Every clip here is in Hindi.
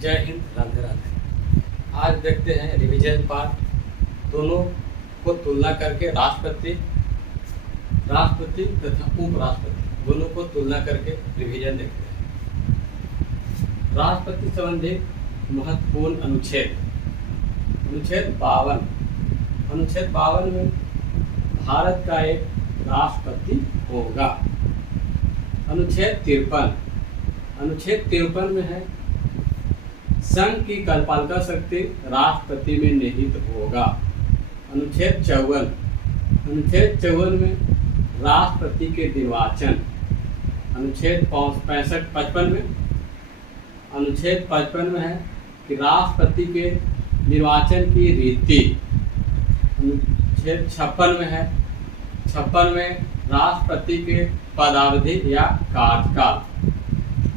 जय हिंद, राधे राधे। आज देखते हैं रिवीजन पार्ट। दोनों को तुलना करके राष्ट्रपति राष्ट्रपति तथा उपराष्ट्रपति दोनों को तुलना करके रिवीजन देखते हैं। राष्ट्रपति संबंधी महत्वपूर्ण अनुच्छेद। अनुच्छेद 52। अनुच्छेद 52 में भारत का एक राष्ट्रपति होगा। अनुच्छेद 53। अनुच्छेद 53 में है संघ की कार्यपालिका शक्ति राष्ट्रपति में निहित होगा। अनुच्छेद 54। अनुच्छेद 54 में राष्ट्रपति के निर्वाचन। अनुच्छेद 55 में अनुच्छेद 55 में है कि राष्ट्रपति के निर्वाचन की रीति। अनुच्छेद 56 में है 56 में राष्ट्रपति के पदावधि या कार्यकाल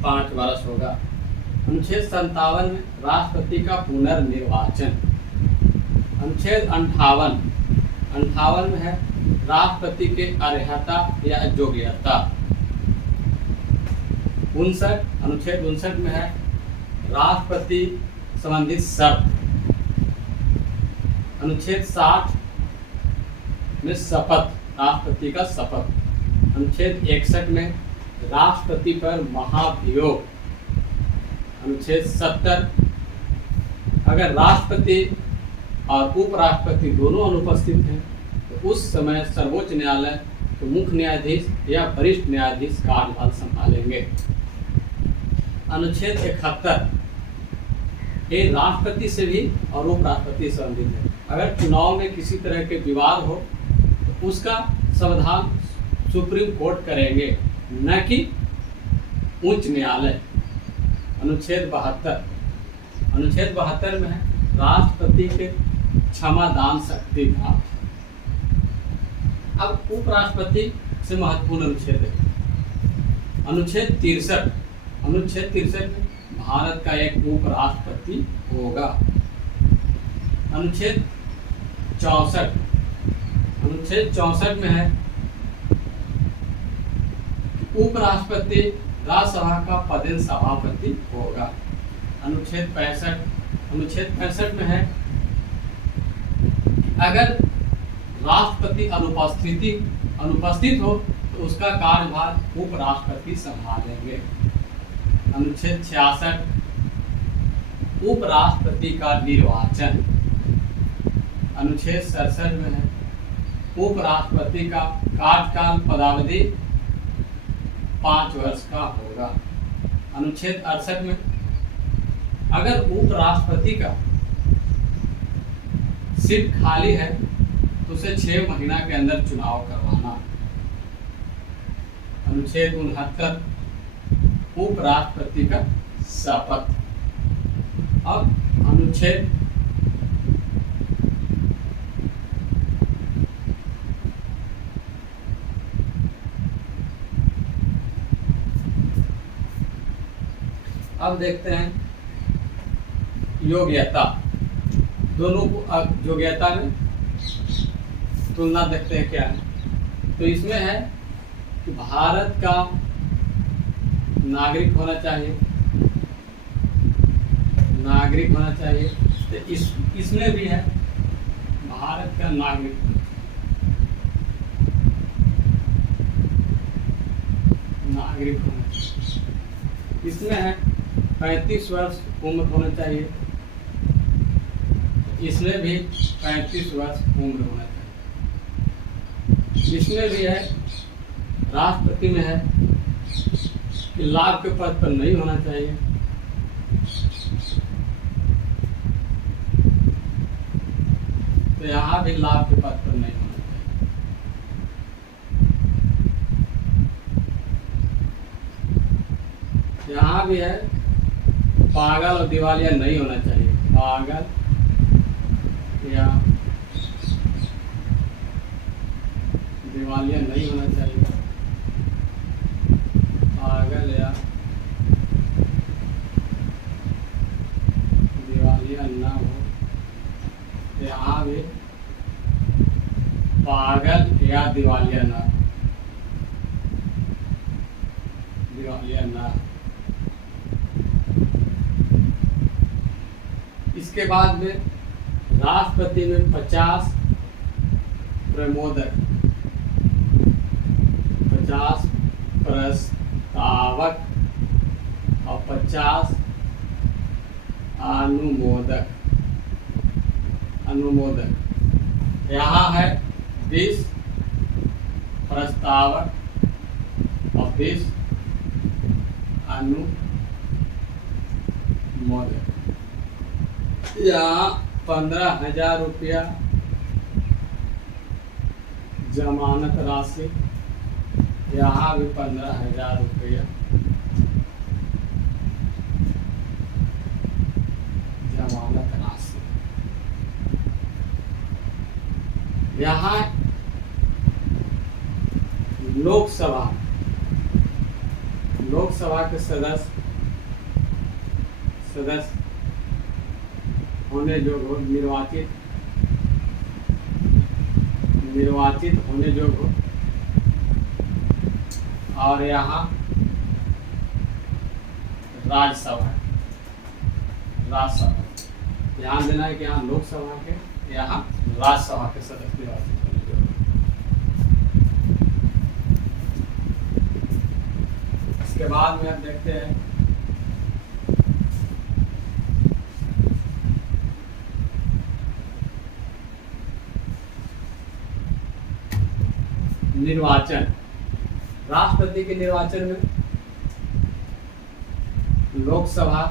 5 वर्ष होगा। अनुच्छेद 57 में राष्ट्रपति का पुनर्निर्वाचन। अनुच्छेद 58 में है राष्ट्रपति के अर्हता या योग्यता। 59 अनुच्छेद 59 में है राष्ट्रपति संबंधित शर्त। अनुच्छेद 60 में शपथ, राष्ट्रपति का शपथ। अनुच्छेद 61 में राष्ट्रपति पर महाभियोग। अनुच्छेद 70 अगर राष्ट्रपति और उपराष्ट्रपति दोनों अनुपस्थित हैं तो उस समय सर्वोच्च न्यायालय तो मुख्य न्यायाधीश या वरिष्ठ न्यायाधीश कार्यभार संभालेंगे। अनुच्छेद 71 ये राष्ट्रपति से भी और उपराष्ट्रपति से संबंधित है। अगर चुनाव में किसी तरह के विवाद हो तो उसका समाधान सुप्रीम कोर्ट करेंगे, न कि उच्च न्यायालय। अनुच्छेद 72। अनुच्छेद 72 में है राष्ट्रपति के क्षमादान शक्ति भाग। अब उपराष्ट्रपति से महत्वपूर्ण अनुच्छेद है अनुच्छेद 63। अनुच्छेद 63 में भारत का एक उपराष्ट्रपति होगा। अनुच्छेद 64। अनुच्छेद 64 में है उपराष्ट्रपति राज्यसभा का पदेन सभापति होगा। अनुच्छेद 65 में है अगर राष्ट्रपति अनुपस्थित हो तो उसका कार्यभार उपराष्ट्रपति संभालेंगे। अनुच्छेद 66 उपराष्ट्रपति का निर्वाचन। अनुच्छेद 67 में है उपराष्ट्रपति का कार्यकाल पदावधि 5 वर्ष का होगा। अनुच्छेद 68 में अगर उपराष्ट्रपति का सीट खाली है तो उसे 6 महीना के अंदर चुनाव करवाना। अनुच्छेद 69 उपराष्ट्रपति का शपथ। अब अनुच्छेद अब देखते हैं योग्यता। दोनों को योग्यता में तुलना देखते हैं क्या है। तो इसमें है कि भारत का नागरिक होना चाहिए, तो इसमें भी है भारत का नागरिक होना चाहिए। इसमें है 35 वर्ष उम्र होना चाहिए, इसमें भी 35 वर्ष उम्र होना चाहिए। इसमें भी है राष्ट्रपति में है कि लाभ के पद पर नहीं होना चाहिए। तो यहाँ भी लाभ के पद पर नहीं होना चाहिए। यहाँ भी है पागल और दिवालिया नहीं होना चाहिए। पागल या दिवालिया नहीं होना चाहिए। पागल या दिवालिया ना हो। यहाँ भी पागल या दिवालिया ना इसके बाद में राष्ट्रपति में 50 प्रमोदक, 50 प्रस्तावक और 50 अनुमोदक। यहाँ है 20 प्रस्तावक और 20 अनुमोदक। यहाँ 15,000 रुपया जमानत राशि, यहाँ भी 15,000 रुपया जमानत राशि। यहाँ लोकसभा के सदस्य होने जो हो, निर्वाचित होने जो हो, और यहाँ राज्यसभा, ध्यान देना है कि यहाँ लोकसभा के, यहाँ राज्यसभा के सदस्य निर्वाचित होने जो हो। इसके बाद में हम देखते हैं निर्वाचन। राष्ट्रपति के निर्वाचन में लोकसभा,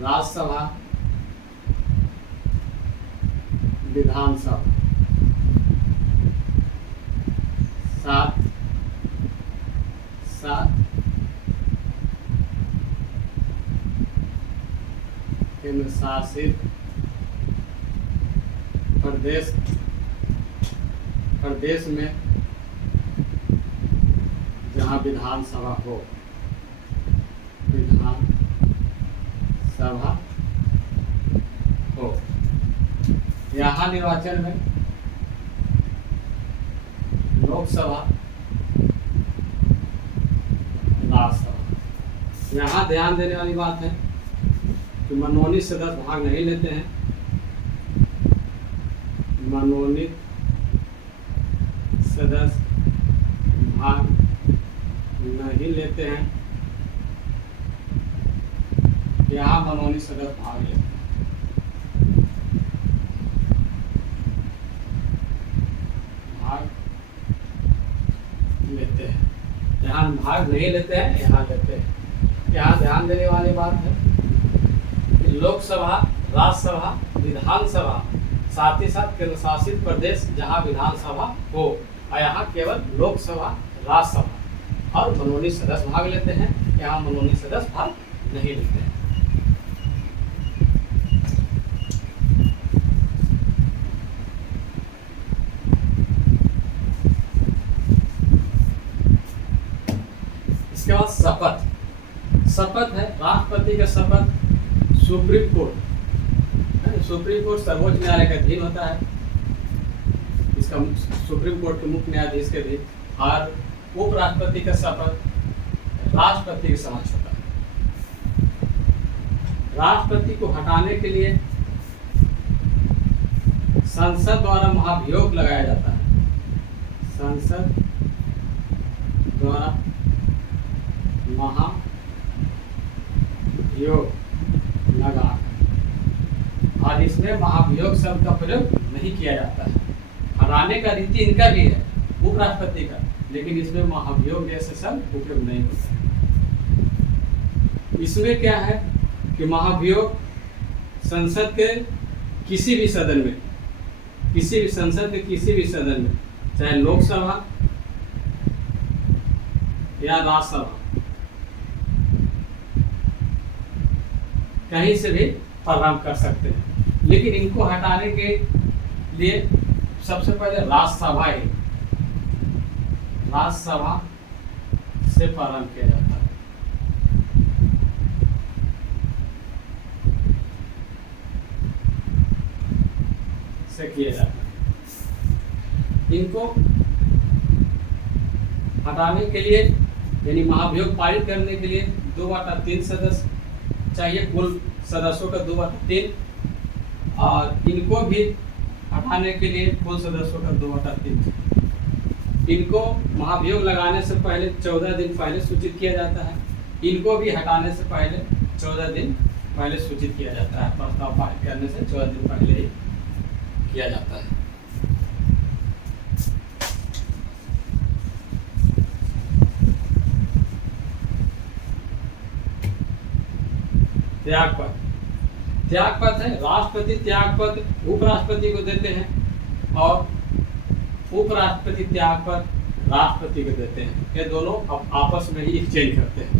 राज्यसभा, विधानसभा, 7 केंद्र शासित प्रदेश में जहाँ विधानसभा हो, यहाँ निर्वाचन में लोकसभा, राज्यसभा। यहाँ ध्यान देने वाली बात है कि मनोनीत सदस्य भाग नहीं लेते हैं। मनोनीत सदस्य भाग नहीं लेते हैं। यहाँ मनोनीत सदस्य भाग लेते हैं। यहाँ भाग नहीं लेते हैं, यहाँ लेते हैं। यहाँ ध्यान देने वाली बात है कि लोकसभा, राज्यसभा, विधानसभा, साथ ही साथ केंद्र शासित प्रदेश जहाँ विधानसभा हो, और यहाँ केवल लोकसभा, राज्यसभा और मनोनीत सदस्य भाग लेते हैं। यहाँ मनोनीत सदस्य भाग नहीं लेते हैं। इसके बाद शपथ है। राष्ट्रपति का शपथ सुप्रीम कोर्ट सर्वोच्च न्यायालय का अधीन होता है। इसका सुप्रीम कोर्ट के मुख्य न्यायाधीश के अधीन, और उपराष्ट्रपति का शपथ राष्ट्रपति के समक्ष होता है। राष्ट्रपति को हटाने के लिए संसद द्वारा महाभियोग लगाया जाता है। संसद द्वारा महाभियोग लगा, और इसमें महाभियोग शब्द का प्रयोग नहीं किया जाता है। हटाने का रीति इनका भी है, उपराष्ट्रपति का, लेकिन इसमें महाभियोग जैसे शब्द उपयोग नहीं होता है। इसमें क्या है कि महाभियोग संसद के किसी भी सदन में, संसद के किसी भी सदन में, चाहे लोकसभा या राज्यसभा, कहीं से भी प्रारंभ कर सकते हैं। लेकिन इनको हटाने के लिए सबसे पहले राज्यसभा से प्रारंभ किया जाता है। से किया जाता है। इनको हटाने के लिए, यानी महाभियोग पारित करने के लिए 2/3 सदस्य चाहिए। कुल सदस्यों का 2/3 और इनको भी हटाने के लिए कुल सदस्यों का 2/3। इनको महाभियोग लगाने से पहले 14 दिन पहले सूचित किया जाता है, इनको भी हटाने से पहले 14 दिन पहले सूचित किया जाता है। प्रस्ताव पारित करने से 14 दिन पहले ही किया जाता है। त्यागपत्र, त्यागपत्र है राष्ट्रपति त्यागपत्र उपराष्ट्रपति को देते हैं और उपराष्ट्रपति त्यागपत्र राष्ट्रपति को देते हैं। ये दोनों अब आपस में ही एक्सचेंज करते हैं।